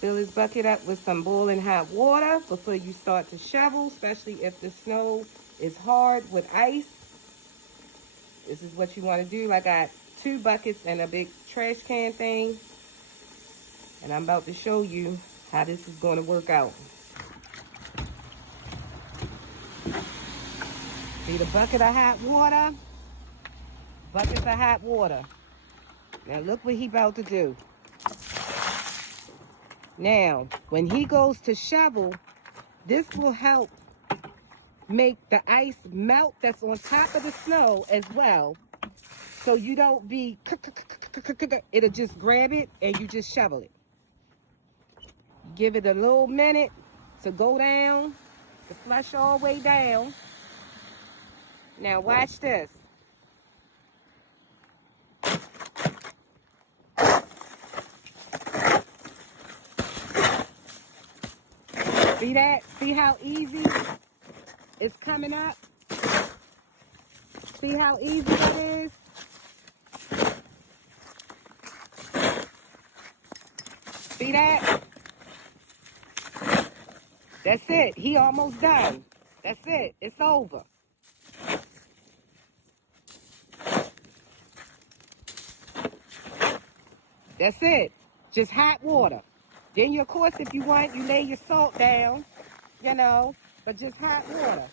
Fill his bucket up with some boiling hot water before you start to shovel, especially if the snow is hard with ice. This is what you want to do. I got 2 buckets and a big trash can thing. And I'm about to show you how this is going to work out. See the bucket of hot water? Buckets of hot water. Now look what he about to do. Now, when he goes to shovel, this will help make the ice melt that's on top of the snow as well. So you don't be, it'll just grab it and you just shovel it. Give it a little minute to go down, to flush all the way down. Now watch this. See that? See how easy it's coming up? See how easy it is? See that? That's it. He almost done. That's it. It's over. That's it. Just hot water. Then, of course, if you want, you lay your salt down, you know, but just hot water.